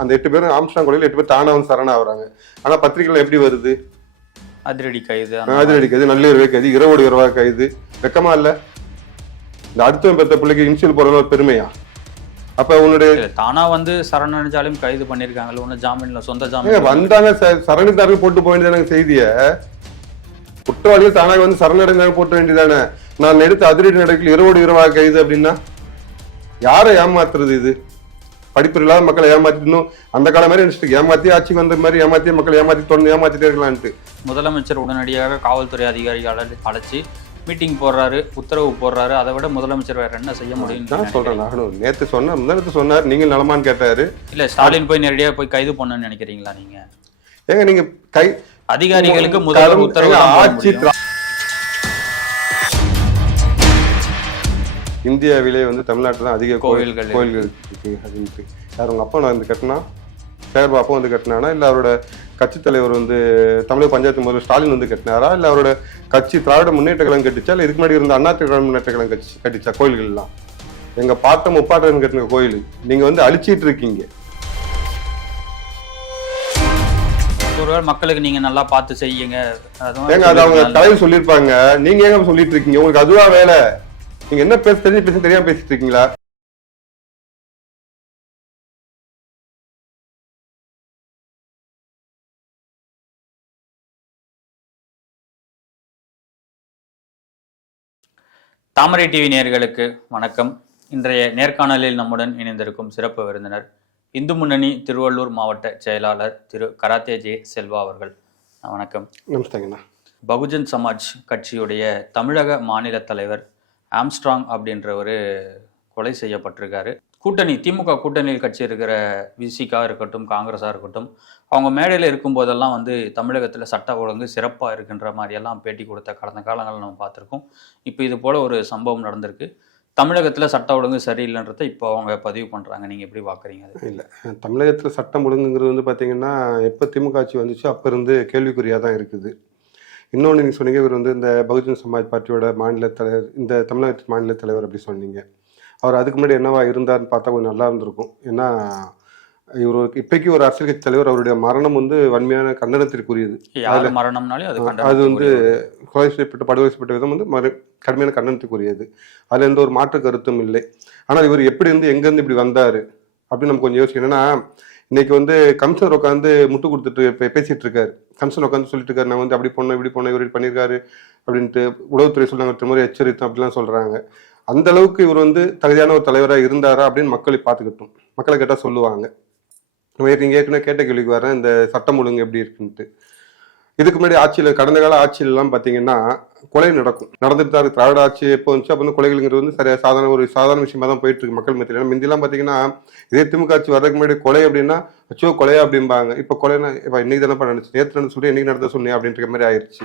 அந்த எட்டு பேரும் ஆம்ஸ்டாங் கொலையில் எட்டு பேர் தானா வந்து சரண ஆகுறாங்க. ஆனா பத்திரிகைகள் எப்படி வருது? அதிரடி கைது அதிரடி கைது நல்லுறவை கைது இரவோடு இரவா கைது. வெக்கமா இல்ல? இந்த அடுத்தவன் பெற்ற பிள்ளைக்கு இன்சியல் போறது ஒரு பெருமையா? அப்ப உன்னுடைய தானா வந்து சரணடைஞ்சாலும் கைது பண்ணிருக்காங்கல்ல ஒன்னும் ஜாமீன்ல சொந்த ஜாமீன் வந்தாங்க சரணித்தார்கள் போட்டு போக வேண்டியதானே செய்திய? குற்றவாளிகள் தானாக வந்து சரணடைந்தாங்க போட்ட வேண்டியதானே? நான் எடுத்த அதிரடி நடக்கில் இரவோடு இரவாக கைது அப்படின்னா யாரை ஏமாத்துறது இது? படிப்பு இல்லாத மக்களை ஏமாத்தி இன்னும் அந்த காலம் மாதிரி நினைச்சிட்டு ஏமாத்தி ஆட்சிக்கு வந்த மாதிரி ஏமாத்தி மக்களை ஏமாத்தி தொடர்ந்து ஏமாத்திட்டே இருக்கலான்ட்டு. முதலமைச்சர் உடனடியாக காவல்துறை அதிகாரிகள் அழைச்சி மீட்டிங் போடுறாரு உத்தரவு போடுறாரு. அதை விட முதலமைச்சர் வேற என்ன செய்ய முடியும் நான் சொல்றேன் நானும். நேத்து சொன்ன முந்தானத்து சொன்னார் நீங்க நலமான்னு கேட்டாரு. இல்ல ஸ்டாலின் போய் நேரடியா போய் கைது பண்ணணும்னு நினைக்கிறீங்களா நீங்க? ஏங்க நீங்க கை அதிகாரிகளுக்கு முதல்வர் உத்தரவு தான் ஆட்சி இந்தியாவிலே வந்து தமிழ்நாட்டில் தான் அதிக கோவில்கள். கோயில்கள் இருக்கு அப்படின்ட்டு யார் உங்க அப்பா வந்து கட்டினா? சேகர் பாப்பா வந்து கட்டினானா? இல்ல அவரோட கட்சி தலைவர் வந்து தமிழக பஞ்சாயத்து முதல்வர் ஸ்டாலின் வந்து கட்டினாரா? இல்ல அவரோட கட்சி திராவிட முன்னேற்ற கழகம் கட்டிச்சா? இல்ல இதுக்கு முன்னாடி இருந்த அண்ணா திராவிட முன்னேற்ற கழகம் கட்சி கட்டிச்சா கோயில்கள் எல்லாம் எங்க பாட்ட முப்பாட்டன் கட்டின கோயில். நீங்க வந்து அழிச்சிட்டு இருக்கீங்க. ஒருவேளை மக்களுக்கு நீங்க நல்லா பார்த்து செய்யுங்க. ஏங்க அது அவங்க. தலைவர் சொல்லியிருப்பாங்க. நீங்க ஏங்க சொல்லிட்டு இருக்கீங்க? உங்களுக்கு அதுவா வேலை? நீங்க என்ன பேச தெரிஞ்சு பேச தெரியாம பேசிட்டு இருக்கீங்களா? தாமரை டிவி நேயர்களுக்கு வணக்கம். இன்றைய நேர்காணலில் நம்முடன் இணைந்திருக்கும் சிறப்பு விருந்தினர் இந்து முன்னணி திருவள்ளூர் மாவட்ட செயலாளர் திரு கராத்தே ஜே செல்வா அவர்கள். வணக்கம். நமஸ்தேங்கண்ணா. பகுஜன் சமாஜ் கட்சியுடைய தமிழக மாநில தலைவர் ஆம்ஸ்ட்ராங் அப்படின்றவர் கொலை செய்யப்பட்டிருக்காரு. கூட்டணி திமுக கூட்டணியில் கட்சி இருக்கிற விசிகா இருக்கட்டும் காங்கிரஸாக இருக்கட்டும் அவங்க மேடையில் இருக்கும்போதெல்லாம் வந்து தமிழகத்தில் சட்ட ஒழுங்கு சிறப்பாக இருக்குன்ற மாதிரியெல்லாம் பேட்டி கொடுத்த கடந்த காலங்களில் நம்ம பார்த்துருக்கோம். இப்போ இது போல் ஒரு சம்பவம் நடந்திருக்கு. தமிழகத்தில் சட்ட ஒழுங்கு சரியில்லைன்றதை இப்போ அவங்க பதிவு பண்ணுறாங்க நீங்கள் எப்படி பார்க்குறீங்க அது? இல்லை தமிழகத்தில் சட்டம் ஒழுங்குங்கிறது வந்து பார்த்திங்கன்னா எப்போ திமுக ஆட்சி வந்துச்சோ அப்போ இருந்து கேள்விக்குறியாக தான் இருக்குது. இன்னொன்று நீங்க சொன்னீங்க இவர் வந்து இந்த பகுஜன் சமாஜ் பார்ட்டியோட மாநில தலைவர் இந்த தமிழகத்து மாநில தலைவர் அப்படி சொன்னீங்க. அவர் அதுக்கு முன்னாடி என்னவா இருந்தாருன்னு பார்த்தா கொஞ்சம் நல்லா இருந்திருக்கும். ஏன்னா இவர் இப்பைக்கு ஒரு அரசியல் கட்சி தலைவர் அவருடைய மரணம் வந்து வன்மையான கண்டனத்திற்குரியது மரணம்னாலே அது வந்து கொலை செய்யப்பட்ட படுகொலை செய்யப்பட்ட விதம் வந்து கடுமையான கண்டனத்துக்குரியது அதுல எந்த ஒரு மாற்று கருத்தும் இல்லை. ஆனால் இவர் எப்படி இருந்து எங்கேருந்து இப்படி வந்தாரு அப்படின்னு நம்ம கொஞ்சம் யோசிக்கணும். ஏன்னா இன்னைக்கு வந்து கமிஷனர் உட்காந்து முட்டு கொடுத்துட்டு பேசிட்டு இருக்காரு. கமிஷனர் உட்காந்து சொல்லிட்டு இருக்காரு நான் வந்து அப்படி போனேன் இப்படி போனேன் இவர் இப்படி பண்ணியிருக்காரு அப்படின்ட்டு உளவுத்துறை சொல்றாங்க திரும்ப எச்சரித்தோம் அப்படிலாம் சொல்றாங்க. அந்த அளவுக்கு இவர் வந்து தகுதியான ஒரு தலைவராக இருந்தாரா அப்படின்னு மக்களை பார்த்துக்கிட்டோம். மக்களை கேட்டால் சொல்லுவாங்க. நம்ம நீங்க ஏற்கனவே கேட்ட கேள்விக்கு வரேன் இந்த சட்டம் ஒழுங்கு எப்படி இருக்குன்ட்டு. இதுக்கு முன்னாடி ஆட்சியில் கடந்த கால ஆட்சியிலலாம் பார்த்தீங்கன்னா கொலை நடக்கும். நடந்துட்டு தான் திராவிட ஆட்சி எப்போ வந்துச்சு? அப்போ வந்து கொலைகளுங்கிறது வந்து சரியா சாதாரண ஒரு சாதாரண விஷயமா தான் போயிட்டு இருக்கு மக்கள் மத்தியில். ஏன்னா முந்திலாம் பார்த்தீங்கன்னா இதே திமுக ஆட்சி வரதுக்கு முன்னாடி கொலை அப்படின்னா அச்சோ கொலையா அப்படிம்பாங்க. இப்போ கொலைனா இப்போ இன்னைக்கு தானே நடந்துச்சு? நேற்று நடந்து சொல்லி இன்னைக்கு நடந்த சொன்னேன் அப்படின்ற மாதிரி ஆயிடுச்சு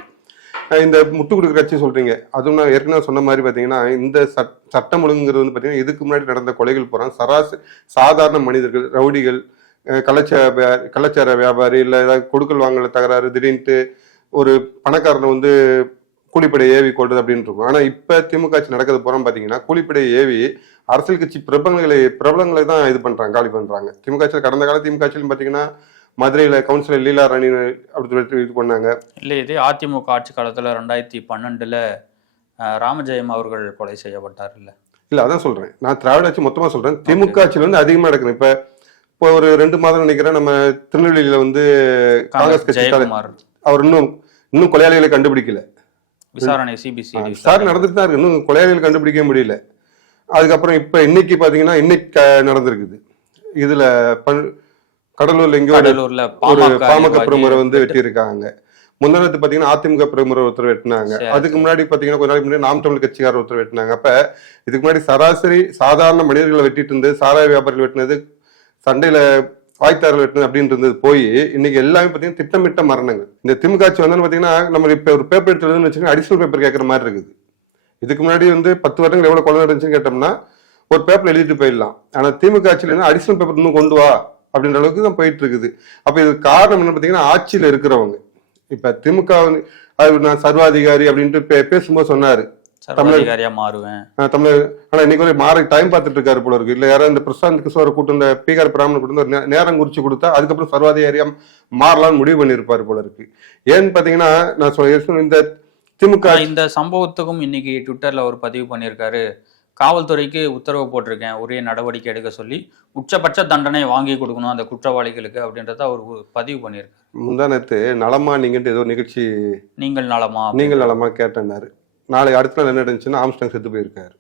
இந்த முட்டு கொடுக்குற கட்சி சொல்றீங்க. அதுவும் நான் ஏற்கனவே சொன்ன மாதிரி பார்த்தீங்கன்னா இந்த சட் சட்டம் ஒழுங்குங்கிறது வந்து பார்த்தீங்கன்னா இதுக்கு முன்னாடி நடந்த கொலைகள் போகிறான் சராசரி சாதாரண மனிதர்கள் ரவுடிகள் கலாச்சார கள்ளச்சார கள்ளச்சார வியாபாரி இல்லை ஏதாவது கொடுக்கல் வாங்கல தகராறு திடீர்னுட்டு ஒரு பணக்காரனை வந்து கூலிப்படை ஏவி கொள்றது அப்படின்னு இருக்கும். ஆனா இப்ப திமுக ஆட்சி நடக்கிறது போறோம் பாத்தீங்கன்னா கூலிப்படை ஏவி அரசியல் கட்சி பிரபலங்களை பிரபலங்களை தான் இது பண்றாங்க காலி பண்றாங்க. திமுக ஆட்சியில் கடந்த கால திமுக ஆட்சியில் பாத்தீங்கன்னா மதுரையில கவுன்சிலர் லீலா ராணி அப்படி சொல்லிட்டு இது பண்ணாங்க. இல்லை இதே அதிமுக ஆட்சி காலத்தில் ரெண்டாயிரத்தி பன்னெண்டில் ராமஜெயம் அவர்கள் கொலை செய்யப்பட்டார் இல்லை இல்ல அதான் சொல்றேன். நான் திராவிட ஆட்சி மொத்தமா சொல்றேன். திமுக ஆட்சியில வந்து அதிகமா நடக்குது. இப்ப இப்போ ஒரு ரெண்டு மாதம் நினைக்கிறேன் நம்ம திருநெல்வேலியில வந்து காங்கிரஸ் கட்சி அவர் இன்னும் இன்னும் கொலையாளிகளை கண்டுபிடிக்கல. விசாரணை சிபிசிஐடி விசாரணை நடந்துட்டு தான் இருக்கு. இன்னும் கொலையாளிகள் கண்டுபிடிக்க முடியல. அதுக்கப்புறம் இப்ப இன்னைக்கு பாத்தீங்கன்னா இன்னைக்கு நடந்திருக்குது. இதுல கடலூர்ல எங்கேயோ ஒரு கடலூர்ல ஒரு பாமக பிரமுகரை வந்து வெட்டியிருக்காங்க. முந்தினத்து பாத்தீங்கன்னா அதிமுக பிரமுகர் ஒருத்தர் வெட்டினாங்க. அதுக்கு முன்னாடி பாத்தீங்கன்னா கொஞ்ச நாளைக்கு முன்னாடி நாம் தமிழ் கட்சிக்காரர் ஒருத்தர் வெட்டினாங்க. அப்ப இதுக்கு முன்னாடி சராசரி சாதாரண மனிதர்களை வெட்டிட்டு இருந்து சாராய வியாபாரிகள் வெட்டினது சண்டையில வாய்த்தார்கள் வெட்டினது அப்படின்றது போய் இன்னைக்கு எல்லாமே பாத்தீங்கன்னா திட்டமிட்ட மரணங்கள். இந்த திமுக ஆட்சி வந்து பாத்தீங்கன்னா நம்ம இப்ப ஒரு பேப்பர் எடுத்துன்னு வச்சுக்கோங்க அடிஷனல் பேப்பர் கேட்கற மாதிரி இருக்குது. இதுக்கு முன்னாடி வந்து பத்து வருடங்கள் எவ்வளவு குழந்தை இருந்துச்சுன்னு கேட்டோம்னா ஒரு பேப்பர் எழுதிட்டு போயிடலாம். ஆனா திமுக ஆட்சியில அடிஷனல் பேப்பர் இன்னும் கொண்டு வா அப்படின்ற அளவுக்கு தான் போயிட்டு இருக்குது. அப்ப இது காரணம் என்ன பாத்தீங்கன்னா ஆட்சியில இருக்கிறவங்க. இப்ப திமுக வந்து அது நான் சர்வாதிகாரி அப்படின்ட்டு பே- பேசும்போது சொன்னாரு. சர்வாதிகாரியா மாறுவேன். தமிழர் ஆனா இன்னைக்கு ஒரு மாறி டைம் பார்த்துட்டு இருக்காரு போல இருக்கு. இல்ல யாராவது இந்த பிரசாந்த் கிஷோரை கூட்டு இந்த பீகார் பிராமணன் கூட்டு நேரம் குறிச்சு கொடுத்தா அதுக்கப்புறம் சர்வாதிகாரியா மாறலாம்னு முடிவு பண்ணியிருப்பாரு போல இருக்கு. ஏன்னு பாத்தீங்கன்னா நான் சொல்ல இந்த திமுக இந்த சம்பவத்துக்கும் இன்னைக்கு ட்விட்டர்ல ஒரு பதிவு பண்ணியிருக்காரு காவல்துறைக்கு உத்தரவு போட்டிருக்கேன். உரிய நடவடிக்கை எடுக்க சொல்லி உச்சபட்ச தண்டனை வாங்கி கொடுக்கணும் அந்த குற்றவாளிகளுக்கு அப்படின்றத அவர் பதிவு பண்ணியிருக்காரு முந்தானத்து நலமா நீங்கன்ட்டு ஏதோ நிகழ்ச்சி நீங்கள் நலமா? நீங்கள் நலமா கேட்டேன்னாரு. நாளைக்கு அடுத்த நாள் என்ன நடந்துச்சுன்னா ஆம்ஸ்டாங் செத்து போயிருக்காரு.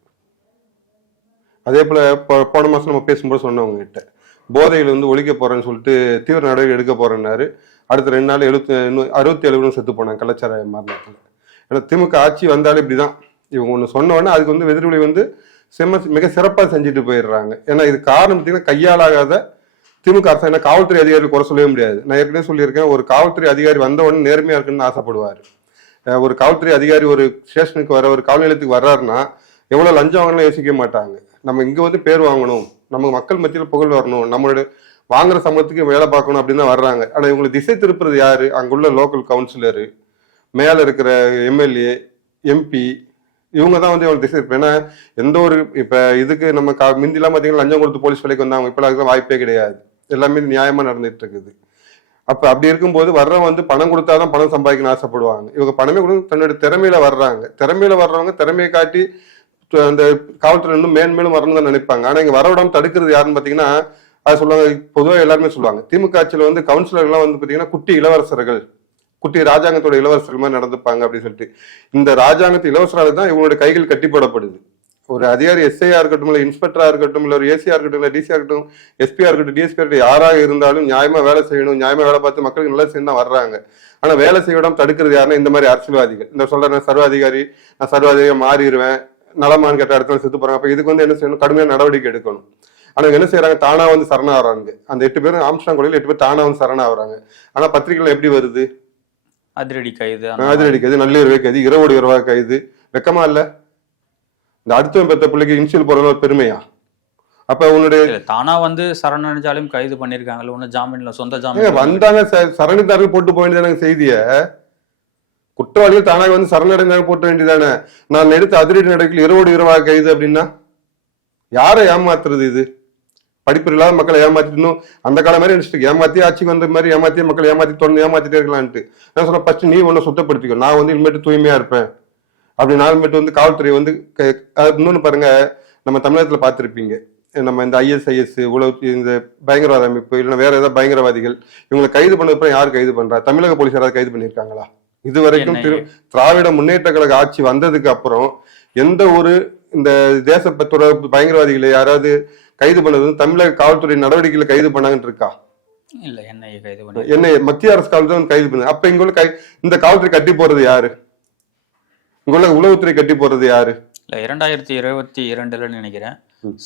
அதே போல் போன மாதம் நம்ம பேசும்போது சொன்னவங்ககிட்ட போதையில் வந்து ஒழிக்க போகிறேன்னு சொல்லிட்டு தீவிர நடவடிக்கை எடுக்க போறேன்னாரு. அடுத்த ரெண்டு நாள் எழுபத்தி அறுபத்தி ஏழு செத்து போனாங்க கள்ளச்சாராய மரணத்தில். ஏன்னா திமுக ஆட்சி வந்தாலே இப்படி தான் இவங்க ஒன்று சொன்ன அதுக்கு வந்து எதிர்வினை வந்து செம்ம மிக சிறப்பாக செஞ்சுட்டு போயிடுறாங்க. ஏன்னா இது காரணம் பார்த்தீங்கன்னா கையாளாகாத திமுக அரசு ஏன்னா காவல்துறை அதிகாரி குறை சொல்லவே முடியாது. நான் ஏற்கனவே சொல்லியிருக்கேன் ஒரு காவல்துறை அதிகாரி வந்த உடனே இருக்குன்னு ஆசைப்படுவார். ஒரு காவல்துறை அதிகாரி ஒரு ஸ்டேஷனுக்கு வர ஒரு காவல் நிலையத்துக்கு வர்றாருன்னா எவ்வளவு லஞ்சம் வாங்கணும் யோசிக்க மாட்டாங்க. நம்ம இங்க வந்து பேர் வாங்கணும். நம்ம மக்கள் மத்தியில் புகழ் வரணும். நம்மளோட வாங்குற சம்பளத்துக்கு வேலை பார்க்கணும் அப்படின்னு தான் வர்றாங்க. ஆனால் இவங்களை திசை திருப்புறது யாரு? அங்குள்ள லோக்கல் கவுன்சிலரு மேல இருக்கிற எம்எல்ஏ எம்பி இவங்க தான் வந்து இவங்க திசை திருப்பு ஏன்னா எந்த ஒரு இப்ப இதுக்கு நம்ம கா முந்திலாம் பார்த்தீங்கன்னா லஞ்சம் கொடுத்து போலீஸ் வேலைக்கு வந்தாங்க. இப்ப அதுக்கு வாய்ப்பே கிடையாது. எல்லாமே நியாயமா நடந்துட்டு இருக்குது. அப்ப அப்படி இருக்கும்போது வர்றவங்க வந்து பணம் கொடுத்தாதான் பணம் சம்பாதிக்கணும்னு ஆசைப்படுவாங்க. இவங்க பணமே கொடுத்து தன்னோட திறமையில வர்றாங்க. திறமையில வர்றவங்க திறமையை காட்டி அந்த காவல்துறை இன்னும் மேன்மேலும் வரணும்னு தான் நினைப்பாங்க. ஆனா இங்க வரவிடாம தடுக்கிறது யாருன்னு பாத்தீங்கன்னா அது சொல்லுவாங்க பொதுவாக எல்லாருமே சொல்லுவாங்க. திமுக ஆட்சியில் வந்து கவுன்சிலர்லாம் வந்து பாத்தீங்கன்னா குட்டி இளவரசர்கள் குட்டி ராஜாங்கத்தோட இளவரசர்கள் மாதிரி நடந்துப்பாங்க அப்படின்னு சொல்லிட்டு. இந்த ராஜாங்கத்து இளவரசராக தான் இவங்களுடைய கைகள் கட்டிப்படப்படுது. ஒரு அதிகாரி எஸ்ஐயா இருக்கட்டும் இல்ல இன்ஸ்பெக்டரா இருக்கட்டும் இல்ல ஒரு ஏசியா இருக்கட்டும் இல்ல டிசியா இருக்கட்டும் எஸ்பியா இருக்கட்டும் டிஎஸ்பி இருக்கட்டும் யாராக இருந்தாலும் நியாயமா வேலை செய்யணும் நியாயமா வேலை பார்த்து மக்களுக்கு நல்லா செய்யணும் தான் வர்றாங்க. ஆனா வேலை செய்ய விடாம தடுக்கிறது யாருன்னா இந்த மாதிரி அரசியல்வாதிகள். இந்த சொல்ற சர்வாதிகாரி நான் சர்வாதிகாரி மாறிடுவேன் நலமான்னு கேட்ட இடத்துல செத்து போறாங்க. அப்ப இதுக்கு வந்து என்ன செய்யணும்? கடுமையான நடவடிக்கை எடுக்கணும். ஆனா என்ன செய்யறாங்க? தானா வந்து சரணாகிறாங்க. அந்த எட்டு பேரும் ஆம்ஸ்டாங் கொலையில் எட்டு பேர் தானா வந்து சரணாகிறாங்க. ஆனா பத்திரிகைகள் எப்படி வருது? அதிரடி கைது. ஆதிரடி கைது நள்ளிரவு கைது. இரவோடு இரவா கைது வெக்கமா இல்ல? இந்த அடுத்தவன் பெத்த பிள்ளைக்கு இன்சியல் ஒரு பெருமையா? அப்ப உன்னுடைய தானா வந்து சரணடைஞ்சாலும் கைது பண்ணிருக்காங்கல்ல ஒண்ணு ஜாமீன்ல சொந்த ஜாமீன் வந்தாங்க ச- சரணிதாரர்கள் போட்டு போக வேண்டியதானங்க செய்திய? குற்றவாளிகள் தானாக வந்து சரணடைந்தாங்க போட்ட வேண்டியதானே? நான் எடுத்த அதிரடி நடக்கில் இரவோடு இரவாக கைது அப்படின்னா? யாரை ஏமாத்துறது இது? படிப்பு இல்லாத மக்களை ஏமாத்திட்டு இன்னும் அந்த காலம் மாதிரி நினைச்சிட்டு ஏமாத்தி ஆட்சிக்கு வந்த மாதிரி ஏமாத்தி மக்களை ஏமாத்தி தொடர்ந்து ஏமாத்திட்டே இருக்கலான்ட்டு. நான் சொல்றேன் ஃபர்ஸ்ட் நீ ஒன்னும் சுத்தப்படுத்திக்கோ. நான் வந்து இனிமேட்டு தூய்மையா இருப்பேன். அப்படி நாலுமேட்டு வந்து காவல்துறை வந்து இன்னொன்னு பாருங்க நம்ம தமிழகத்துல பார்த்திருப்பீங்க. நம்ம இந்த ஐஎஸ்ஐஎஸ் உளவு இந்த பயங்கரவாத அமைப்பு இல்லைன்னா வேற ஏதாவது பயங்கரவாதிகள் இவங்களை கைது பண்ணதுக்கு யார் கைது பண்றா? தமிழக போலீஸ் யாராவது கைது பண்ணியிருக்காங்களா? இது வரைக்கும் திரு திராவிட முன்னேற்ற கழக ஆட்சி வந்ததுக்கு அப்புறம் எந்த ஒரு இந்த தேசப்பற்றோட பயங்கரவாதிகளை யாராவது கைது பண்ணது தமிழக காவல்துறை நடவடிக்கைகளை கைது பண்ணாங்கன்னு இருக்கா? இல்ல என்னைய கைது பண்ணி என்ன மத்திய அரசு காவல்துறை கைது பண்ணு. அப்ப இங்க கை இந்த காவல்துறை கட்டி போறது யாரு? இங்க உள்ள உளவுத்துறை கட்டி போறது யாரு? இல்ல இரண்டாயிரத்தி இருபத்தி இரண்டுல நினைக்கிறேன்.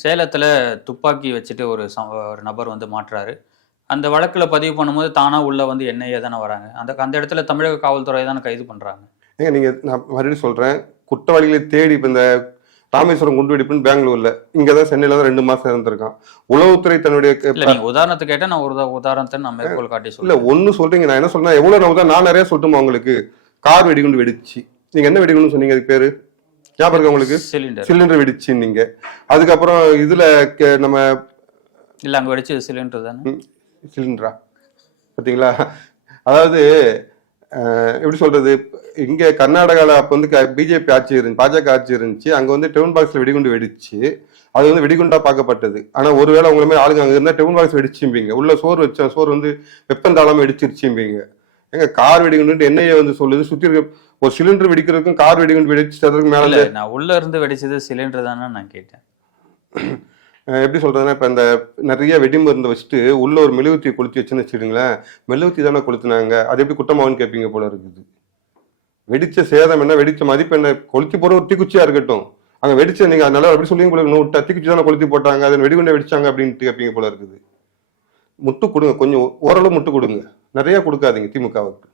சேலத்துல துப்பாக்கி வச்சுட்டு ஒரு ஒரு நபர் வந்து மாட்டுறாரு. அந்த வழக்குல பதிவு பண்ணும்போது தானா உள்ள வந்து என்ஐஏ தானே வராங்க. அந்த அந்த இடத்துல தமிழக காவல்துறை தானே கைது பண்றாங்க. ஏங்க நீங்க நான் மறுபடியும் சொல்றேன். குற்றவாளிகளை தேடி இப்ப இந்த ராமேஸ்வரம் குண்டு வெடிப்புன்னு பெங்களூர்ல இங்கதான் சென்னையில தான் ரெண்டு மாசம் இருந்திருக்கான். உளவுத்துறை தன்னுடைய உதாரணத்துக்கு கேட்டா நான் ஒரு உதா- உதாரணத்தை நான் மேற்கோள் காட்டி இல்ல சொல்லுவேன் ஒண்ணு சொல்றீங்க. நான் என்ன சொல்றேன் எவ்வளவு நான் நிறைய சொல்லட்டுமா உங்களுக்கு? கார் வெடிகுண்டு வெடிச்சு. நீங்க என்ன வெடிகுண்டு சொன்னீங்க அதுக்கு பேரு? ஞாபகம் இருக்கா உங்களுக்கு? சிலிண்டர் சிலிண்டர் வெடிச்சு நீங்க. அதுக்கப்புறம் இதுல நம்ம இல்ல அங்க வெடிச்சது சிலிண்டர் தானே. சிலிண்டரா பாத்தீங்களா? அதாவது எப்படி சொல்றது? இங்க கர்நாடகால அப்ப வந்து பிஜேபி ஆட்சி இருந்துச்சு பாஜக ஆட்சி இருந்துச்சு. அங்க வந்து டெவன் பாக்ஸ்ல வெடிகுண்டு வெடிச்சு அது வந்து வெடிகுண்டா பார்க்கப்பட்டது. ஆனா ஒருவேளை உங்களை மாதிரி ஆளுங்க அங்க இருந்தா டெவன் பாக்ஸ் வெடிச்சும்பீங்க. உள்ள சோறு வச்ச சோறு வந்து வெப்பந்தாளம் வெடிச்சிருச்சும்பீங்க. எங்க கார் வெடிகுண்டு எண்ணெயை வந்து சொல்லுது. சுத்தி இருக்க ஒரு சிலிண்டர் வெடிக்கிறதுக்கும் கார் வெடிகுண்டு வெடிச்சதுக்கு மேல நான் உள்ள இருந்து வெடிச்சது சிலிண்டர் தானே நான் கேட்டேன். எப்படி சொல்றதுன்னா இப்ப இந்த நிறைய வெடிமருந்து வச்சுட்டு உள்ள ஒரு மெழுகுத்தி கொளுத்தி வச்சுன்னு வச்சுடுங்களேன் மெழுகுத்தி தானே கொளுத்துனாங்க. அது எப்படி குற்றமாவன்னு கேட்பீங்க போல இருக்குது. வெடிச்ச சேதம் என்ன வெடிச்ச மதிப்பு என்ன? கொளுத்தி போற ஒரு தீக்குச்சியா இருக்கட்டும். அங்க வெடிச்ச நீங்க அதனால அப்படி சொல்லுவீங்க போல இருக்கு. நூறு தீக்குச்சி தானே கொளுத்தி போட்டாங்க. அதை வெடிகுண்டை வெடிச்சாங்க அப்படின்ட்டு கேட்பீங்க போல இருக்குது. முட்டு கொடுங்க. கொஞ்சம் ஓரளவு முட்டு கொடுங்க. நிறைய கொடுக்காதீங்க திமுகவுக்கு.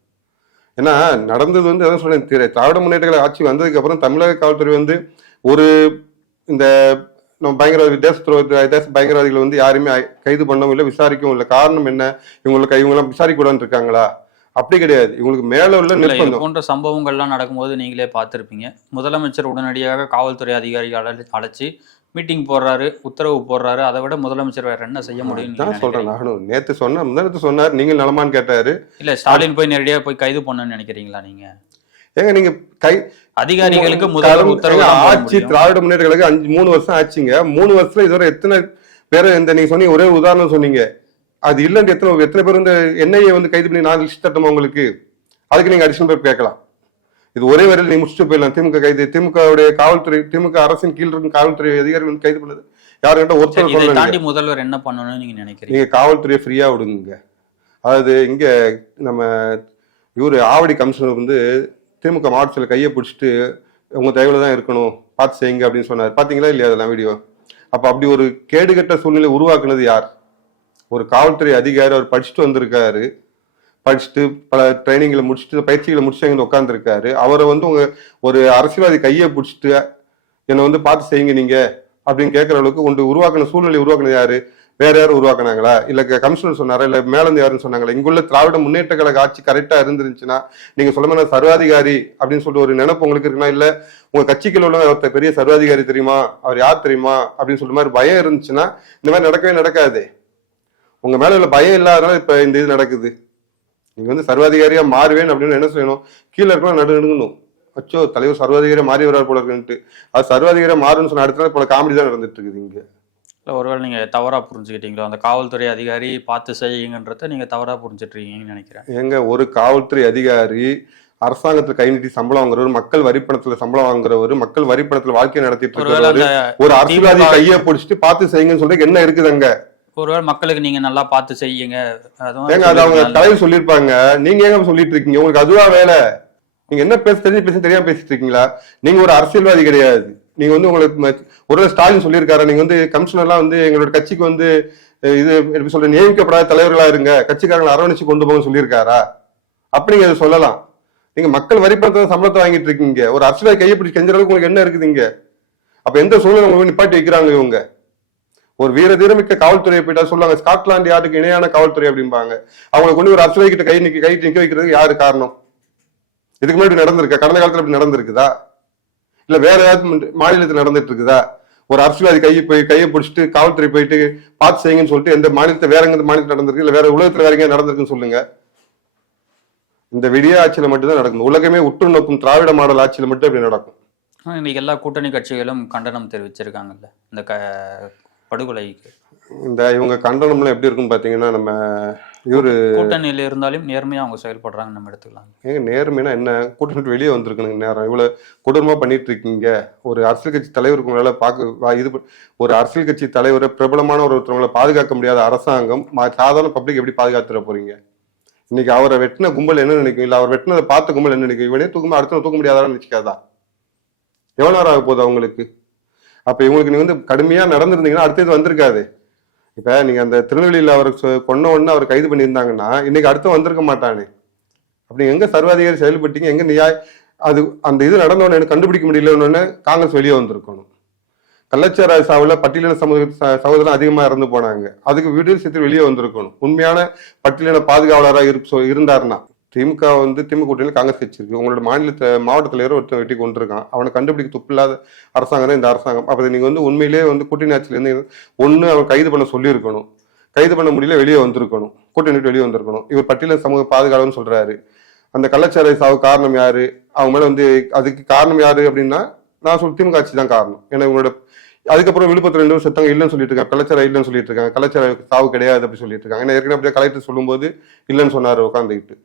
ஏன்னா நடந்தது வந்து அதான் திரு- திராவிட முன்னேற்ற கழக ஆட்சி வந்ததுக்கு அப்புறம் தமிழக காவல்துறை வந்து ஒரு இந்த நம்ம பயங்கரவாதி தேச துரோக தேச பயங்கரவாதிகளை வந்து யாருமே கைது பண்ணவும் இல்லை விசாரிக்கவும் இல்லை. காரணம் என்ன? இவங்களுக்கு இவங்கெல்லாம் விசாரிக்க கூடாதுன்னு இருக்காங்களா? அப்படி கிடையாது. இவங்களுக்கு மேல உள்ள நிர்பந்தம். போன்ற சம்பவங்கள்லாம் நடக்கும்போது நீங்களே பார்த்துருப்பீங்க. முதலமைச்சர் உடனடியாக காவல்துறை அதிகாரிகள் அழை- அழைச்சு மீட்டிங் போடுறாரு உத்தரவு போடுறாரு. அதை விட முதலமைச்சர் வேற என்ன செய்ய முடியும் தான் சொல்றேன் நானும் நேத்து சொன்ன முந்தானத்து சொன்னார் நீங்கள் நலமான்னு கேட்டாரு. இல்ல ஸ்டாலின் போய் நேரடியாக போய் கைது பண்ணணும்னு நினைக்கிறீங்களா நீங்க? ஏங்க நீங்க கை அதிகாரிகளுக்கு முதல்வர் உத்தரவு ஆட்சி. திராவிட முன்னேற்ற கழகம் அஞ்சு மூணு வருஷம் ஆச்சுங்க. மூணு வருஷத்துல இதுவரை எத்தனை பேர் இந்த நீங்க சொன்னீங்க ஒரே ஒரு உதாரணம் சொன்னீங்க. அது இல்லைன்னு எத்தனை எத்தனை பேர் வந்து என்ஐஏ வந்து கைது பண்ணி நான் லிஸ்ட் தட்டுமா உங்களுக்கு? அதுக்கு நீங்க அடிஷனல் பேர் கேட்கலாம். இது ஒரே வரையில் நீங்க முடிச்சுட்டு போயிடலாம். திமுக கைது திமுகவுடைய காவல்துறை திமுக அரசின் கீழ் இருக்கும் காவல்துறை அதிகாரிகள் வந்து கைது பண்ணது. யாருக்கிட்ட ஒருத்தர் தாண்டி முதல்வர் என்ன பண்ணணும்னு நீங்க நினைக்கிறீங்க? நீங்க காவல்துறையை ஃப்ரீயா விடுங்க. அதாவது இங்க நம்ம இவரு ஆவடி கமிஷனர் வந்து திமுக மாவட்டத்தில் கையை பிடிச்சிட்டு உங்க தயவுல தான் இருக்கணும் பார்த்து செய்யுங்க அப்படின்னு சொன்னார். பாத்தீங்களா இல்லையா அதெல்லாம் வீடியோ அப்ப அப்படி ஒரு கேடுகட்ட சூழ்நிலை உருவாக்குனது யார்? ஒரு காவல்துறை அதிகாரி அவர் படிச்சுட்டு வந்திருக்காரு. படிச்சுட்டு பல ட்ரைனிங்களை முடிச்சுட்டு பயிற்சிகளை முடிச்சு இங்கே உட்காந்துருக்காரு அவரை வந்து உங்க ஒரு அரசியல்வாதி கையை பிடிச்சிட்டு என்னை வந்து பார்த்து செய்யுங்க நீங்க அப்படின்னு கேட்கற அளவுக்கு உண்டு உருவாக்கின சூழ்நிலை உருவாக்குனது யாரு? வேற யாரும் உருவாக்குனாங்களா? இல்ல கமிஷனர் சொன்னாரா? இல்ல மேலந்து யாருன்னு சொன்னாங்களா? இங்குள்ள திராவிட முன்னேற்ற கழக ஆட்சி கரெக்டா இருந்துருந்துச்சுன்னா நீங்க சொல்ல மாதிரி சர்வாதிகாரி அப்படின்னு சொல்லிட்டு ஒரு நினைப்பு உங்களுக்கு இருக்குன்னா இல்ல உங்க கட்சிக்குள்ள உள்ள ஒருத்தர் பெரிய சர்வாதிகாரி தெரியுமா? அவர் யார் தெரியுமா? அப்படின்னு சொல்ற மாதிரி பயம் இருந்துச்சுன்னா இந்த மாதிரி நடக்கவே நடக்காது. உங்க மேல உள்ள பயம் இல்லாதனால இப்ப இந்த இது நடக்குது. நீங்க வந்து சர்வாதிகாரியா மாறுவேன் அப்படின்னு என்ன செய்யணும்? கீழே இருக்கலாம் நடு நடுங்கணும். அச்சோ தலைவர் சர்வாதிகாரியா மாறி வரார் போல இருக்குன்ட்டு. அது சர்வாதிகாரியா மாறுன்னு சொன்ன அடுத்த போல காமெடி தான் நடந்துட்டு இருக்குது இங்க ஒருவேளை நீங்க தவறா புரிஞ்சுக்கிட்டீங்களோ? அந்த காவல்துறை அதிகாரி பார்த்து செய்யுங்கன்றத நீங்க தவறா புரிஞ்சுட்டு இருக்கீங்கன்னு நினைக்கிறேன். எங்க ஒரு காவல்துறை அதிகாரி அரசாங்கத்துல கை நீட்டி சம்பளம் வாங்குறவர் மக்கள் வரி பணத்துல சம்பளம் வாங்குறவர் மக்கள் வரி பணத்துல வாழ்க்கை நடத்திட்டு இருக்கிறவர் ஒரு அரசியல்வாதி கையை பிடிச்சிட்டு பார்த்து செய்யுங்கன்னு சொல்றதுக்கு என்ன இருக்குது அங்க ஒருவேளை மக்களுக்கு நீங்க நல்லா பார்த்து செய்யுங்க. ஏங்க அது அவங்க. தலைவர் சொல்லியிருப்பாங்க. நீங்க ஏங்க சொல்லிட்டு இருக்கீங்க? உங்களுக்கு அதுவா வேலை? நீங்க என்ன பேச தெரிஞ்சு பேச தெரியாம பேசிட்டு இருக்கீங்களா? நீங்க ஒரு அரசியல்வாதி கிடையாது. நீங்க வந்து உங்களுக்கு ஒருவேளை ஸ்டாலின் சொல்லியிருக்காரு? நீங்க வந்து கமிஷனர்லாம் வந்து எங்களோட கட்சிக்கு வந்து இது எப்படி சொல்ற நியமிக்கப்படாத தலைவர்களா இருங்க. கட்சிக்காரங்களை அரவணைச்சு கொண்டு போக சொல்லியிருக்காரா? அப்படி நீங்க அதை சொல்லலாம். நீங்க மக்கள் வரி பணத்தை சம்பளத்தை வாங்கிட்டு இருக்கீங்க. ஒரு அரசியல்வாதி கையை பிடிச்சி கெஞ்ச அளவுக்கு உங்களுக்கு என்ன இருக்குது இங்க? அப்ப எந்த சூழ்நிலை உங்களுக்கு நிப்பாட்டி வைக்கிறாங்க இவங்க? ஒரு வீர தீரமிக்க காவல்துறையை போயிட்டா சொல்லுவாங்க ஸ்காட்லாந்து யாருக்கு இணையான காவல்துறை அப்படிம்பாங்க. அவங்களை கொண்டு ஒரு அரசியல் கிட்ட கை நிக்க கை நிக்க வைக்கிறதுக்கு யாரு காரணம்? இதுக்கு முன்னாடி நடந்திருக்கா? கடந்த காலத்துல இப்படி நடந்திருக்குதா? இல்ல வேற ஏதாவது மாநிலத்தில் நடந்துட்டு இருக்குதா ஒரு அரசியல்வாதி கையை போய் கையை பிடிச்சிட்டு காவல்துறை போயிட்டு பார்த்து செய்யுங்கன்னு சொல்லிட்டு எந்த மாநிலத்தை வேற எங்க மாநிலத்தில் நடந்திருக்கு இல்ல வேற உலகத்துல வேற எங்கேயா நடந்திருக்குன்னு சொல்லுங்க. இந்த விடிய ஆட்சியில மட்டும்தான் நடக்கும் உலகமே உற்று நோக்கும் திராவிட மாடல் ஆட்சியில மட்டும் இப்படி நடக்கும். இன்னைக்கு எல்லா கூட்டணி கட்சிகளும் கண்டனம் தெரிவிச்சிருக்காங்கல்ல. இந்த க படுகொலைக்கு இந்த இவங்க கண்டனம்லாம் எப்படி இருக்குன்னு பாத்தீங்கன்னா நம்ம இவரு கூட்டணியில இருந்தாலும் நேர்மையா அவங்க செயல்படுறாங்க நம்ம எடுத்துக்கலாம் ஏங்க நேர்மைனா என்ன? கூட்டணி வெளியே வந்திருக்கணுங்க நேரம் இவ்வளவு கொடூரமா பண்ணிட்டு இருக்கீங்க ஒரு அரசியல் கட்சி தலைவருக்கு உங்களால பார்க்க இது ஒரு அரசியல் கட்சி தலைவரை பிரபலமான ஒரு ஒருத்தவங்களை பாதுகாக்க முடியாத அரசாங்கம் சாதாரண பப்ளிக் எப்படி பாதுகாத்துற போறீங்க? இன்னைக்கு அவரை வெட்டின கும்பல் என்ன நினைக்கும்? இல்ல அவர் வெட்டினதை பார்த்த கும்பல் என்ன நினைக்கும்? இவனே தூக்க அடுத்த தூக்க முடியாதான்னு நினைக்காதா எவ்வளவு நேரம் ஆக போகுது அவங்களுக்கு? அப்ப இவங்களுக்கு நீங்க வந்து கடுமையா நடந்திருந்தீங்கன்னா அடுத்தது வந்திருக்காது. இப்ப நீங்க அந்த திருநெல்வேலியில் அவர் சொ- கொன்ன உடனே அவர் கைது பண்ணியிருந்தாங்கன்னா இன்னைக்கு அடுத்து வந்திருக்க மாட்டானே. அப்படி எங்க சர்வாதிகாரி செயல்பட்டீங்க? எங்க நியாய அது அந்த இது நடந்த உடனே எனக்கு கண்டுபிடிக்க முடியலன்னு காங்கிரஸ் வெளியே வந்திருக்கணும். கள்ளச்சார சாவில் பட்டியலின சமூக ச- அதிகமாக இறந்து போனாங்க. அதுக்கு விடுதலை சேர்த்து வெளியே வந்திருக்கணும். உண்மையான பட்டியலின பாதுகாவலராக இரு இருந்தாருன்னா. திமுக வந்து திமுக கூட்டணியில் காங்கிரஸ் கட்சி இருக்கு. உங்களோட மாநிலத்தில் மாவட்ட தலைவர் ஒருத்தன் வெட்டி கொண்டிருக்கான் அவனை கண்டுபிடிக்க துப்பில்லாத அரசாங்கம் தான் இந்த அரசாங்கம். அப்போ நீங்கள் வந்து உண்மையிலேயே வந்து கூட்டணி ஆட்சியிலேருந்து ஒன்று அவன் கைது பண்ண சொல்லியிருக்கணும். கைது பண்ண முடியல வெளியே வந்திருக்கணும். கூட்டணி வெளியே வந்திருக்கணும். இவர் பட்டியல சமூக பாதுகாப்புன்னு சொல்றாரு. அந்த கள்ளச்சாரை சாவு காரணம் யாரு? அவங்க மேல வந்து அதுக்கு காரணம் யாரு அப்படின்னா நான் சொல் திமுக ஆட்சி தான் காரணம். ஏன்னா இவங்களோட அதுக்கப்புறம் விழுப்புரத்தில் ரெண்டு பேரும் இல்லைன்னு சொல்லிட்டு இருக்காங்க கலாச்சாரம் இல்லைன்னு சொல்லிட்டு இருக்காங்க கள்ளச்சாராய சாவு கிடையாது அப்படி சொல்லிட்டு இருக்காங்க ஏன்னா ஏற்கனவே அப்படியே கலெக்டர் சொல்லும்போது இல்லைன்னு சொன்னார் உட்காந்துக்கிட்டு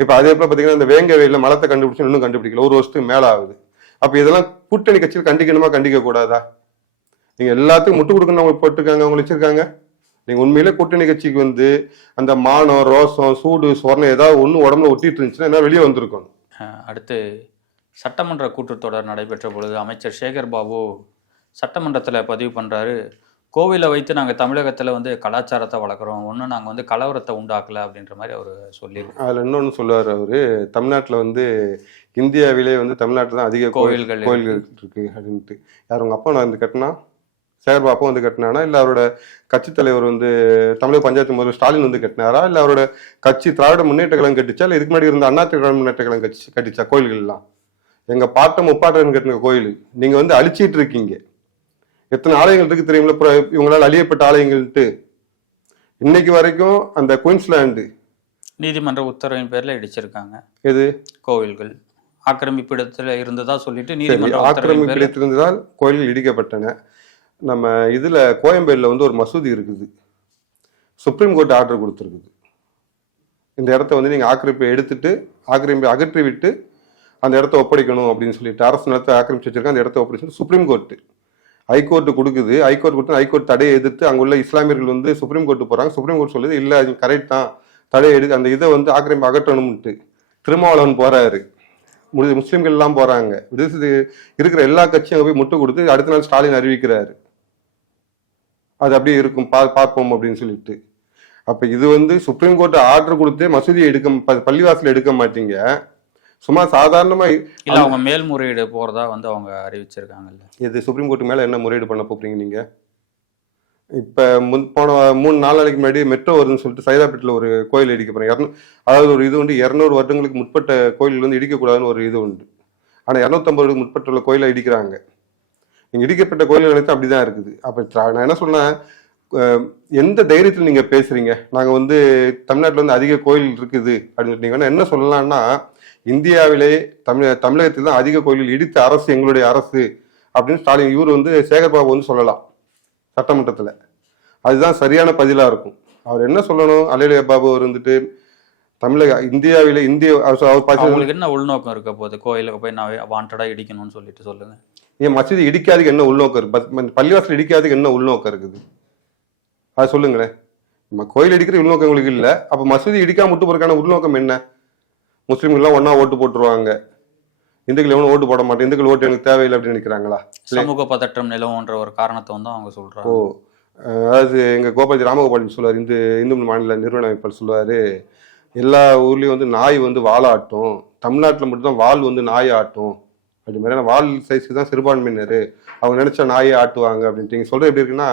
இப்போ அதே போல பார்த்தீங்கன்னா இந்த வேங்க வெயிலில் மலத்தை கண்டுபிடிச்சு இன்னும் கண்டுபிடிக்கல. ஒரு வருஷத்துக்கு மேலே ஆகுது. அப்போ இதெல்லாம் கூட்டணி கட்சியில் கண்டிக்கணுமா கண்டிக்க கூடாதா? நீங்கள் எல்லாத்துக்கும் முட்டு கொடுக்கணும் அவங்க போட்டிருக்காங்க அவங்க வச்சிருக்காங்க. நீங்கள் உண்மையிலே கூட்டணி கட்சிக்கு வந்து அந்த மானம் ரோசம் சூடு சொர்ணம் ஏதாவது ஒன்று உடம்புல ஒட்டிட்டு இருந்துச்சுன்னா என்ன வெளியே வந்திருக்கணும்? அடுத்து சட்டமன்ற கூட்டத்தொடர் நடைபெற்ற பொழுது அமைச்சர் சேகர் பாபு சட்டமன்றத்தில் பதிவு பண்ணுறாரு கோவிலை வைத்து நாங்கள் தமிழகத்தில் வந்து கலாச்சாரத்தை வளர்க்குறோம். ஒன்றும் நாங்கள் வந்து கலவரத்தை உண்டாக்கல அப்படின்ற மாதிரி அவர் சொல்லியிருக்காரு அதுல இன்னொன்னு சொல்லுவார் அவரு. தமிழ்நாட்டுல வந்து இந்தியாவிலே வந்து தமிழ்நாட்டுல தான் அதிக கோவில்கள் கோயில்கள் இருக்கு அப்படின்ட்டு. யார் உங்க அப்பா நான் வந்து கட்டினா? சேகர் பாபு வந்து கட்டினானா? இல்ல அவரோட கட்சி தலைவர் வந்து தமிழக பஞ்சாயத்து முதல்வர் ஸ்டாலின் வந்து கட்டினாரா? இல்ல அவரோட கட்சி திராவிட முன்னேற்ற கழகம் கட்டிச்சா? இல்ல இதுக்கு முன்னாடி இருந்த அண்ணா திராவிட முன்னேற்ற கழகம் கட்சி கட்டிச்சா கோயில்கள் எல்லாம் எங்க பாட்டம் முப்பாட்டம் கட்டின கோயில் நீங்க வந்து அழிச்சிட்டு இருக்கீங்க. எத்தனை ஆலயங்கள் இருக்கு தெரியுங்களா இவங்களால அழியப்பட்ட ஆலயங்கள்ட்டு. இன்னைக்கு வரைக்கும் அந்த குயின்ஸ்லாண்டு நீதிமன்ற உத்தரவின் பேர்ல இடிச்சிருக்காங்க. எது? கோவில்கள். ஆக்கிரமிப்பு இடத்துல இருந்ததா சொல்லிட்டு நீதிமன்ற ஆக்கிரமிப்பு பேர்ல இடித்திருந்ததால் கோயில்கள் இடிக்கப்பட்டன. நம்ம இதுல கோயம்பேடுல வந்து ஒரு மசூதி இருக்குது. சுப்ரீம் கோர்ட் ஆர்டர் கொடுத்துருக்குது. இந்த இடத்த வந்து நீங்க ஆக்கிரமிப்பை எடுத்துட்டு ஆக்கிரமிப்பை அகற்றி விட்டு அந்த இடத்த ஒப்படைக்கணும் அப்படின்னு சொல்லிட்டு அரசு நிலத்தை ஆக்கிரமிச்சு வச்சிருக்க அந்த இடத்த ஒப்படைச்சு சுப்ரீம் கோர்ட் ஹைகோர்ட் கொடுக்குது. ஹைகோர்ட் கொடுத்து ஹைகோர்ட் தடையை எதிர்த்து அங்குள்ள இஸ்லாமியர்கள் வந்து சுப்ரீம் கோர்ட் போறாங்க. சுப்ரீம் கோர்ட் சொல்லுது இல்ல அது கரெக்ட் தான். தடையை எடு அந்த இதை வந்து ஆக்கிரமிப்பு அகற்றணும்ட்டு திருமாவளவன் போறாரு. முடி முஸ்லீம்கள் எல்லாம் போறாங்க. இது இருக்கிற எல்லா கட்சியும் அங்க போய் முட்டு கொடுத்து அடுத்த நாள் ஸ்டாலின் அறிவிக்கிறாரு. அது அப்படியே இருக்கும். பா பார்ப்போம் அப்படின்னு சொல்லிட்டு. அப்ப இது வந்து சுப்ரீம் கோர்ட் ஆர்டர் கொடுத்து மசூதியை எடுக்க பள்ளிவாசல் எடுக்க மாட்டீங்க. சும்மா சாதாரணமா இல்ல அவங்க மேல்முறையீடு போறதா வந்து அவங்க அறிவிச்சிருக்காங்கல்ல. இது சுப்ரீம் கோர்ட் மேல என்ன முறையீடு பண்ண போறீங்க நீங்க? இப்ப முன் போன மூணு நாலு நாளைக்கு முன்னாடி மெட்ரோ வருதுன்னு சொல்லிட்டு சைதாப்பேட்டில் ஒரு கோயில் இடிக்க போறேன் இரநூ அதாவது ஒரு இது வந்து இரநூறு வருடங்களுக்கு முற்பட்ட கோயில் வந்து இடிக்கக்கூடாதுன்னு ஒரு இது உண்டு. ஆனா இரநூத்தம்பது முற்பட்டுள்ள கோயிலை இடிக்கிறாங்க. நீங்க இடிக்கப்பட்ட கோயில்கள் அனைத்தும் அப்படிதான் இருக்குது. அப்ப நான் என்ன சொன்னேன் எந்த தைரியத்தில் நீங்க பேசுறீங்க? நாங்க வந்து தமிழ்நாட்டுல வந்து அதிக கோயில் இருக்குது அப்படின்னு வேணா என்ன சொல்லலாம்னா இந்தியாவிலே தமிழ் தமிழகத்தில் தான் அதிக கோயில்கள் இடித்த அரசு எங்களுடைய அரசு அப்படின்னு ஸ்டாலின் இவர் வந்து சேகர்பாபு வந்து சொல்லலாம் சட்டமன்றத்துல. அதுதான் சரியான பதிலா இருக்கும். அவர் என்ன சொல்லணும்? அலையில பாபு அவர் வந்துட்டு தமிழக இந்தியாவில இந்திய அவங்களுக்கு என்ன உள்நோக்கம் இருக்க போகுது? கோயிலுக்கு போய் நான் வாண்டடா இடிக்கணும்னு சொல்லிட்டு சொல்லுங்க. ஏன் மசூதி இடிக்காதுக்கு என்ன உள்நோக்கம் இருக்கு? பள்ளிவாசல் இடிக்காதுக்கு என்ன உள்நோக்கம் இருக்குது? அது சொல்லுங்களேன். நம்ம கோயில் இடிக்கிற உள்நோக்கம் உங்களுக்கு இல்ல. அப்ப மசூதி இடிக்காம விட்டு போறதுக்கான உள்நோக்கம் என்ன? முஸ்லீம்கள் எல்லாம் ஒண்ணா ஓட்டு போட்டுருவாங்க. இந்துக்கள் எவனும் ஓட்டு போட மாட்டேன். இந்துக்கள் ஓட்டு எனக்கு தேவையில்லை அப்படின்னு நினைக்கிறாங்களா? சமூக பதற்றம் நிலவுன்ற ஒரு காரணத்தை வந்து அவங்க சொல்றாங்க. ஓ அதாவது எங்க கோபாலஜி ராமகோபாலஜி சொல்லுவார் இந்து இந்து மாநில நிறுவன அமைப்பாளர் சொல்லுவாரு எல்லா ஊர்லயும் வந்து நாய் வந்து வாழாட்டும் தமிழ்நாட்டுல மட்டும்தான் வால் வந்து நாய் ஆட்டும். அப்படி மாதிரி வால் சைஸ்க்கு தான் சிறுபான்மையினர். அவங்க நினைச்சா நாயை ஆட்டுவாங்க அப்படின்ட்டு. நீங்க சொல்றது எப்படி இருக்குன்னா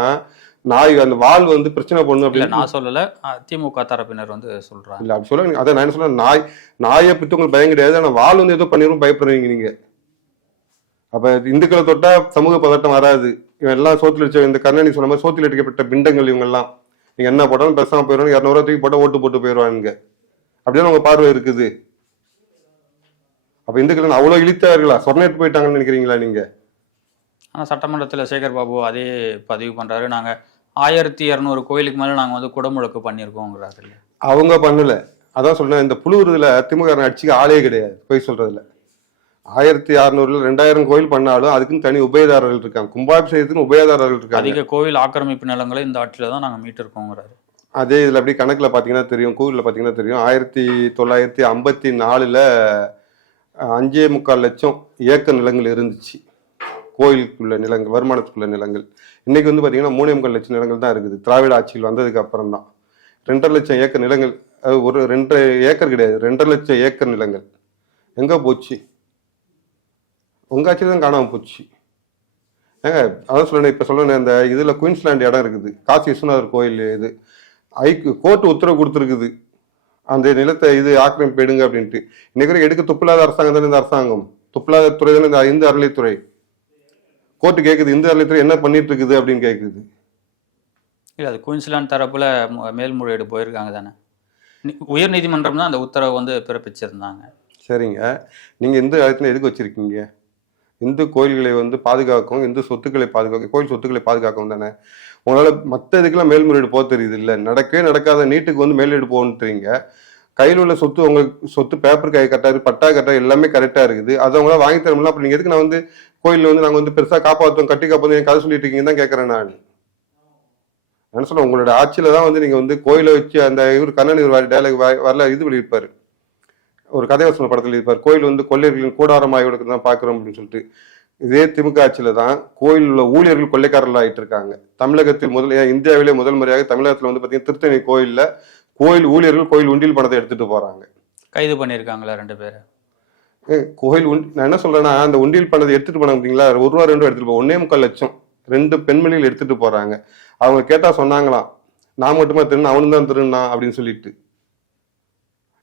நாய் அந்த வால் வந்து பிரச்சனை பண்ணும் அப்படின்னு நான் சொல்லல. திமுக தரப்பினர் வந்து சொல்றாங்க. இல்ல அப்படி சொல்ல அதான் நான் என்ன சொல்றேன் நாய் நாயை பத்தி உங்களுக்கு பயம் கிடையாது. ஆனா வால் வந்து ஏதோ பண்ணிரும் பயப்படுறீங்க நீங்க. அப்ப இந்துக்களை தொட்டா சமூக பதட்டம் வராது. இவன் எல்லாம் சோத்துல அடிச்ச இந்த கருணாநிதி சொன்ன மாதிரி சோத்துல அடிக்கப்பட்ட பிண்டங்கள் இவங்க எல்லாம் நீங்க என்ன போட்டாலும் பேசாம போயிடுவாங்க இரநூறுவா தூக்கி போட்டா ஓட்டு போட்டு போயிடுவானுங்க. அப்படியே உங்க பார்வை இருக்குது. அப்ப இந்துக்கள் அவ்வளவு இழித்தார்களா சொர்ணேட்டு போயிட்டாங்கன்னு நினைக்கிறீங்களா நீங்க? ஆனா சட்டமன்றத்துல சேகர் பாபு அதே பதிவு பண்றாரு. நாங்க ஆயிரத்தி இரநூறு கோயிலுக்கு மேல நாங்க வந்து குடமுழுக்கு பண்ணியிருக்கோங்கிறாரு அவங்க பண்ணல. அதான் சொல்றேன் இந்த புழுவுறதுல திமுக அடிச்சுக்க ஆளே கிடையாது போய் சொல்றதுல. ஆயிரத்தி அறுநூறுல ரெண்டாயிரம் கோயில் பண்ணாலும் அதுக்குன்னு தனி உபயதாரர்கள் இருக்காங்க. கும்பாபிஷேகத்துக்கு உபயதாரர்கள் இருக்காங்க. அதிக கோவில் ஆக்கிரமிப்பு நிலங்களை இந்த ஆட்சியில தான் நாங்க மீட்டிருக்கோங்கிறாரு. அதே இதுல அப்படி கணக்குல பாத்தீங்கன்னா தெரியும் கோவில்ல பாத்தீங்கன்னா தெரியும். ஆயிரத்தி தொள்ளாயிரத்தி ஐம்பத்தி நாலுல அஞ்சே முக்கால் லட்சம் ஏக்கர் நிலங்கள் இருந்துச்சு. கோயிலுக்குள்ள நிலங்கள் வருமானத்துக்குள்ள நிலங்கள். இன்றைக்கி வந்து பார்த்திங்கன்னா மூணே முக்கால் லட்சம் நிலங்கள் தான் இருக்குது. திராவிட ஆட்சியில் வந்ததுக்கு அப்புறம் தான். ரெண்டரை லட்சம் ஏக்கர் நிலங்கள் அது ஒரு ரெண்டரை ஏக்கர் கிடையாது ரெண்டரை லட்சம் ஏக்கர் நிலங்கள். எங்கே போச்சு? உங்கள் ஆட்சியில் தான் காணாமல் போச்சு. ஏங்க அதான் சொல்லணும் இப்போ சொல்லணும் அந்த இதில் குயின்ஸ்லாண்டு இடம் இருக்குது. காசி விஸ்வநாதர் கோயில் இது. ஐக்கு கோர்ட்டு உத்தரவு கொடுத்துருக்குது. அந்த நிலத்தை இது ஆக்கிரமிப்பு எடுங்க அப்படின்ட்டு. இன்னைக்கு எடுக்க துப்பில்லாத அரசாங்கம் தானே இந்த அரசாங்கம். துப்பில்லாத துறை தானே இந்த ஐந்து அறநிலைத்துறை கோர்ட்டு கேக்குது இந்து அறநிலைத்துறை என்ன பண்ணிட்டு இருக்குது அப்படின்னு கேக்குது. இல்ல அது குயின்ஸ்லாந்து தரப்புல மேல்முறையீடு போயிருக்காங்க தானே. உயர் நீதிமன்றம் தான் அந்த உத்தரவை வந்து பிறப்பிச்சிருந்தாங்க. சரிங்க. நீங்க இந்து அறத்துல எதுக்கு வச்சிருக்கீங்க? இந்து கோயில்களை வந்து பாதுகாக்கவும் இந்து சொத்துக்களை பாதுகாக்க கோயில் சொத்துக்களை பாதுகாக்கவும் தானே. உங்களால மத்த இதுக்கெல்லாம் மேல்முறையீடு போக தெரியுது இல்ல. நடக்கவே நடக்காத நீட்டுக்கு வந்து மேல்முறையீடு போகணுன்றீங்க கையில் உள்ள சொத்து உங்களுக்கு சொத்து பேப்பர் கை கரெக்டா இருக்கு பட்டா கட்டாரு எல்லாமே கரெக்டா இருக்குது. அது அவங்களால வாங்கி தர முடியல அப்ப நீங்க எதுக்கு நான் வந்து கோயில்ல வந்து நாங்க வந்து பெருசா காப்பாற்றுவோம் கட்டி காப்பாத்தோம் என் கதை சொல்லிட்டு இருக்கீங்கன்னு தான் கேட்குறேன் நான். என்ன சொல்ல உங்களோட ஆட்சியில் தான் வந்து நீங்க வந்து கோயிலை வச்சு அந்த இவர் கண்ணன் டைலாக் வரல இது வெளியிருப்பாரு ஒரு கதைவசன படத்தில் இருப்பார் கோயில் வந்து கொள்ளையர்களின் கூடாரமாக தான் பார்க்குறோம் அப்படின்னு சொல்லிட்டு. இதே திமுக ஆட்சியில் தான் கோயில் உள்ள ஊழியர்கள் கொள்ளைக்காரர்கள் ஆகிட்டு இருக்காங்க தமிழகத்தில் முதல் இந்தியாவிலே முதல் முறையாக தமிழகத்துல வந்து பார்த்தீங்கன்னா திருத்தணி கோயில்ல கோயில் ஊழியர்கள் கோயில் உண்டியல் பணத்தை எடுத்துட்டு போறாங்க. கைது பண்ணியிருக்காங்களா ரெண்டு பேரை? கோயில் உண்டி நான் என்ன சொல்றேன்னா அந்த உண்டியல் பணத்தை எடுத்துட்டு போனாங்க பார்த்தீங்களா ஒரு ரூபா ரெண்டு எடுத்துட்டு போ ஒன்னே முக்கால் லட்சம் ரெண்டு பெண்மணிகள் எடுத்துட்டு போறாங்க. அவங்க கேட்டா சொன்னாங்களாம் நான் மட்டுமா திருநா அவனு தான் திருநா அப்படின்னு சொல்லிட்டு.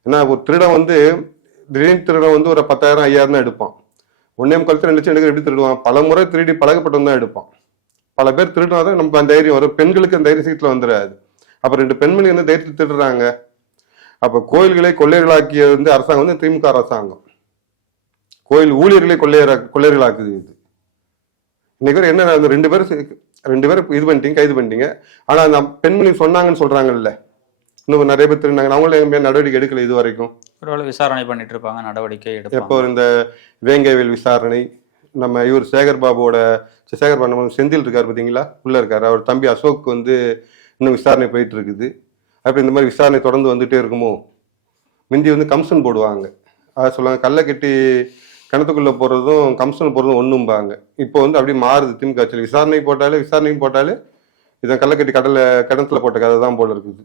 ஏன்னா ஒரு திருடன் வந்து திடீர்னு திருடன் வந்து ஒரு பத்தாயிரம் ஐயாயிரம் தான் எடுப்பான். ஒன்னே முக்காலத்து ரெண்டு லட்சம் எடுக்க எப்படி திருடுவான்? பல முறை திருடி பழகப்பட்டவன் தான் எடுப்பான். பல பேர் திருடினாதான் நமக்கு அந்த தைரியம் வரும். பெண்களுக்கு அந்த தைரிய சீட்டில் வந்துடாது அப்ப ரெண்டு பெண்மணி வந்து தைரியத்தை திருடுறாங்க அப்ப கோயில்களை கொள்ளையர்களாக்கிய வந்து அரசாங்கம் வந்து திமுக அரசாங்கம். கோயில் ஊழியர்களை கொள்ளையரா கொள்ளையர்களாக்குது இது. இன்னைக்கு வரை என்ன ரெண்டு பேரும் ரெண்டு பேரும் இது பண்ணிட்டீங்க கைது பண்ணிட்டீங்க. ஆனா அந்த பெண்மணி சொன்னாங்கன்னு சொல்றாங்கல்ல. இன்னும் நிறைய பேர் திருநாங்க அவங்களும் எங்க நடவடிக்கை எடுக்கல இது வரைக்கும். ஒருவேளை விசாரணை பண்ணிட்டு இருப்பாங்க நடவடிக்கை எப்போ எடுப்பாங்க இந்த வேங்கைவேல் விசாரணை நம்ம இவர் சேகர் பாபுவோட சேகர் பாபு செந்தில் இருக்கார் பார்த்தீங்களா உள்ள இருக்காரு. அவர் தம்பி அசோக் வந்து இன்னும் விசாரணை போயிட்டு இருக்குது அப்போ இந்த மாதிரி விசாரணை தொடர்ந்து வந்துட்டே இருக்குமோ? முந்தி வந்து கம்சன் போடுவாங்க. அதை சொல்லுவாங்க கல்லை கட்டி கிணத்துக்குள்ள போறதும் கம்சன் போறதும் ஒன்றும்பாங்க இப்போ வந்து அப்படியே மாறுது திமுக ஆட்சியில். விசாரணை போட்டாலே விசாரணைக்கு போட்டாலே இதை கல்லை கடலை கிணத்துல போட்ட கதை தான் போல இருக்குது.